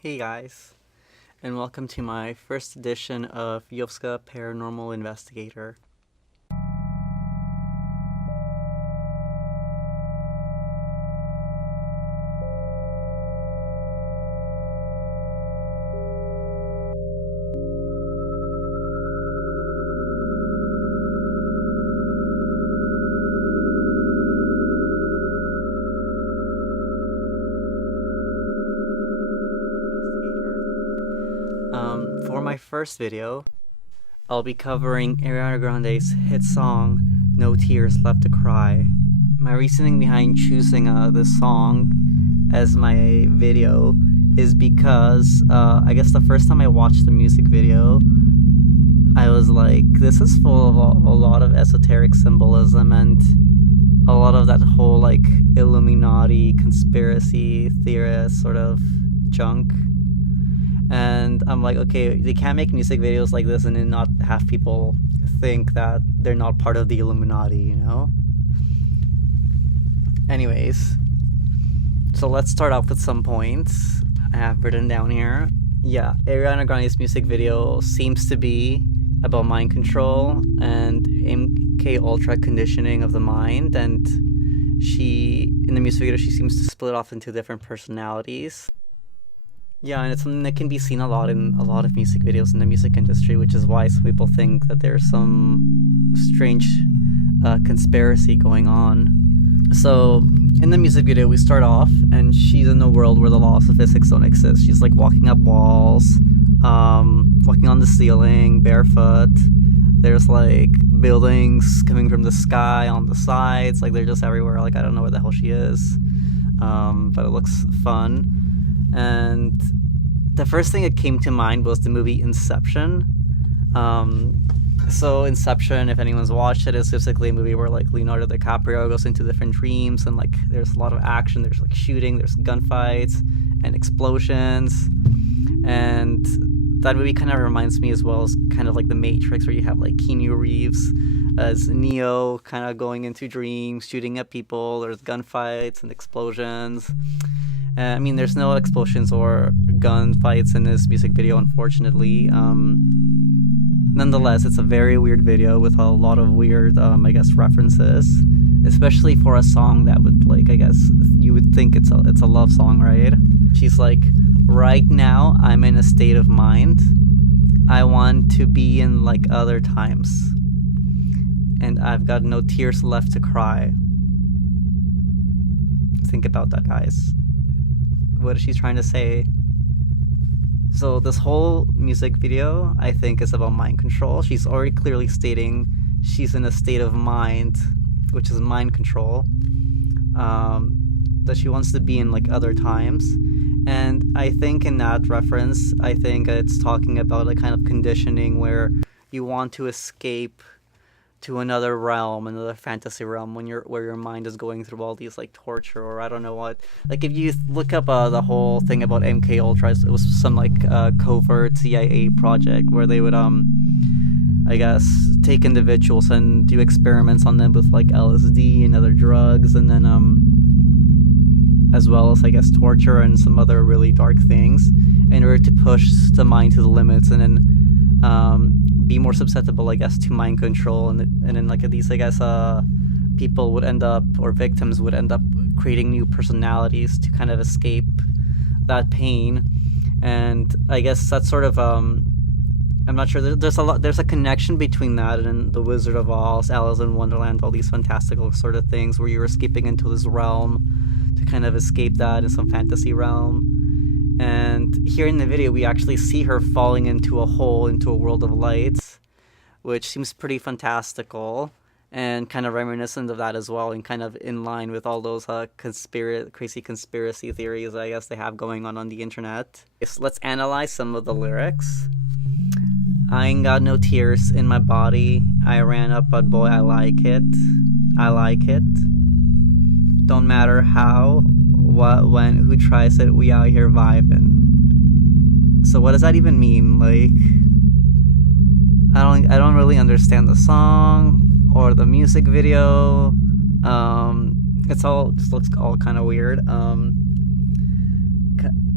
Hey guys, and welcome to my first edition of Yovska Paranormal Investigator. For my first video, I'll be covering Ariana Grande's hit song, No Tears Left to Cry. My reasoning behind choosing this song as my video is because I guess the first time I watched the music video, I was like, this is full of a lot of esoteric symbolism and a lot of that whole like Illuminati conspiracy theorist sort of junk. And I'm like, okay, they can't make music videos like this and then not have people think that they're not part of the Illuminati, you know? Anyways, so let's start off with some points I have written down here. Yeah, Ariana Grande's music video seems to be about mind control and MK Ultra conditioning of the mind, and in the music video, she seems to split off into different personalities. Yeah, and it's something that can be seen a lot in a lot of music videos in the music industry, which is why some people think that there's some strange conspiracy going on. So, in the music video, we start off, and she's in a world where the laws of physics don't exist. She's like walking up walls, walking on the ceiling, barefoot. There's like buildings coming from the sky on the sides, like they're just everywhere. Like I don't know where the hell she is, but it looks fun. And the first thing that came to mind was the movie Inception. So Inception, if anyone's watched it, is basically a movie where like Leonardo DiCaprio goes into different dreams and like there's a lot of action, there's like shooting, there's gunfights and explosions. And that movie kind of reminds me as well as kind of like The Matrix, where you have like Keanu Reeves as Neo kind of going into dreams, shooting at people, there's gunfights and explosions. I mean, there's no explosions or gunfights in this music video, unfortunately. Nonetheless, it's a very weird video with a lot of weird, I guess, references, especially for a song that would, like, I guess, you would think it's a love song, right? She's like, right now, I'm in a state of mind. I want to be in, like, other times. And I've got no tears left to cry. Think about that, guys. What is she trying to say? So this whole music video, I think, is about mind control. She's already clearly stating she's in a state of mind, which is mind control, that she wants to be in like other times. And I think in that reference, I think it's talking about a kind of conditioning where you want to escape to another realm, another fantasy realm, where your mind is going through all these like torture or I don't know what. Like if you look up the whole thing about MK Ultra, it was some like covert CIA project where they would I guess take individuals and do experiments on them with like LSD and other drugs, and then as well as I guess torture and some other really dark things in order to push the mind to the limits, and then be more susceptible, I guess, to mind control, and then like these, I guess, people would end up, or victims would end up creating new personalities to kind of escape that pain. And I guess that's sort of I'm not sure. There's a connection between that and The Wizard of Oz, Alice in Wonderland, all these fantastical sort of things where you're escaping into this realm to kind of escape that in some fantasy realm. And here in the video, we actually see her falling into a hole, into a world of lights, which seems pretty fantastical and kind of reminiscent of that as well, and kind of in line with all those crazy conspiracy theories I guess they have going on the internet. So let's analyze some of the lyrics. I ain't got no tears in my body. I ran up, but boy, I like it. I like it. Don't matter how, what, when, who tries it, we out here vibing. So what does that even mean? Like, I don't really understand the song or the music video. It's all just looks all kind of weird.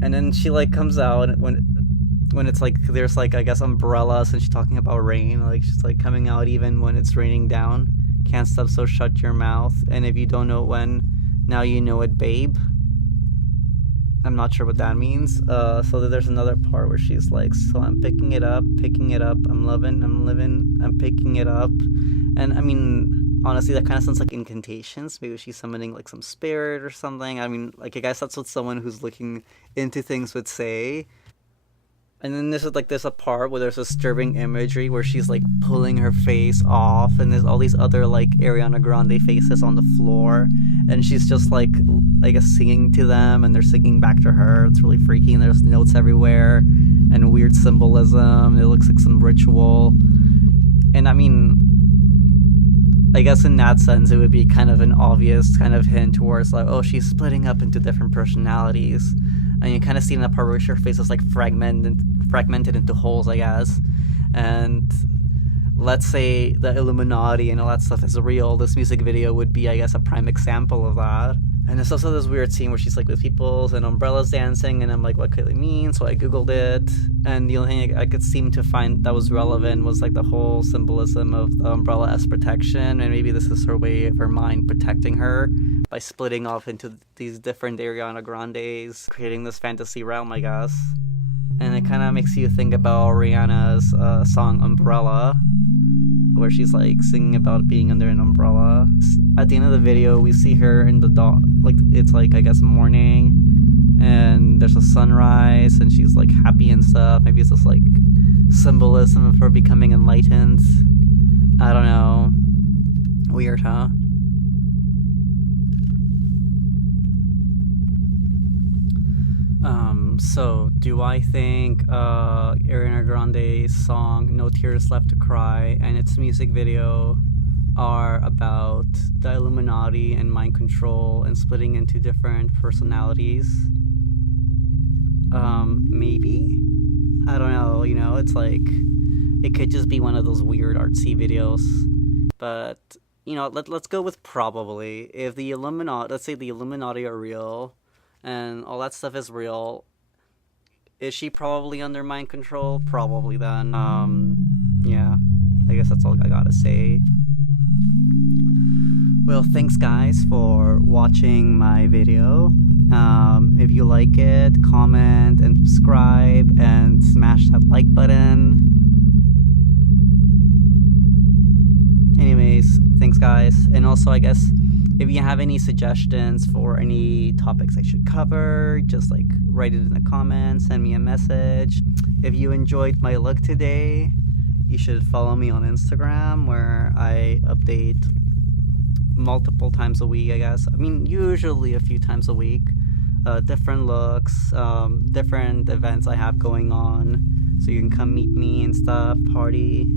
And then she like comes out when it's like there's like I guess umbrellas and she's talking about rain. Like she's like coming out even when it's raining down. Can't stop, so shut your mouth. And if you don't know it when, now you know it, babe. I'm not sure what that means. So there's another part where she's like, so I'm picking it up, I'm loving, I'm living, I'm picking it up. And I mean, honestly, that kind of sounds like incantations. Maybe she's summoning like some spirit or something. I mean, like, I guess that's what someone who's looking into things would say. And then there's a part where there's disturbing imagery where she's like pulling her face off, and there's all these other like Ariana Grande faces on the floor, and she's just like I guess singing to them, and they're singing back to her. It's really freaky, and there's notes everywhere, and weird symbolism. It looks like some ritual, and I mean, I guess in that sense, it would be kind of an obvious kind of hint towards like, oh, she's splitting up into different personalities. And you kind of see in that part where her face is like fragmented into holes, I guess. And let's say the Illuminati and all that stuff is real. This music video would be, I guess, a prime example of that. And there's also this weird scene where she's like with peoples and umbrellas dancing, and I'm like, what could it mean? So I googled it, and the only thing I could seem to find that was relevant was like the whole symbolism of the umbrella as protection, and maybe this is her way of her mind protecting her by splitting off into these different Ariana Grandes, creating this fantasy realm, I guess. And it kind of makes you think about Rihanna's song Umbrella, where she's like singing about being under an umbrella. At the end of the video, we see her in the dawn, like it's like I guess morning, and there's a sunrise, and she's like happy and stuff. Maybe it's just like symbolism of her becoming enlightened. I don't know. Weird, huh? So do I think Ariana Grande's song No Tears Left to Cry and its music video are about the Illuminati and mind control and splitting into different personalities? Maybe? I don't know, you know, it's like it could just be one of those weird artsy videos. But, you know, let's go with probably. If the Illuminati, let's say the Illuminati are real and all that stuff is real, is she probably under mind control? Probably then. Yeah, I guess that's all I gotta say. Well, thanks guys for watching my video. If you like it, comment and subscribe and smash that like button. Anyways, thanks guys. And also, I guess, if you have any suggestions for any topics I should cover, just like write it in the comments, send me a message. If you enjoyed my look today, you should follow me on Instagram, where I update multiple times a week, I guess. I mean, usually a few times a week. Different looks, different events I have going on. So you can come meet me and stuff, party.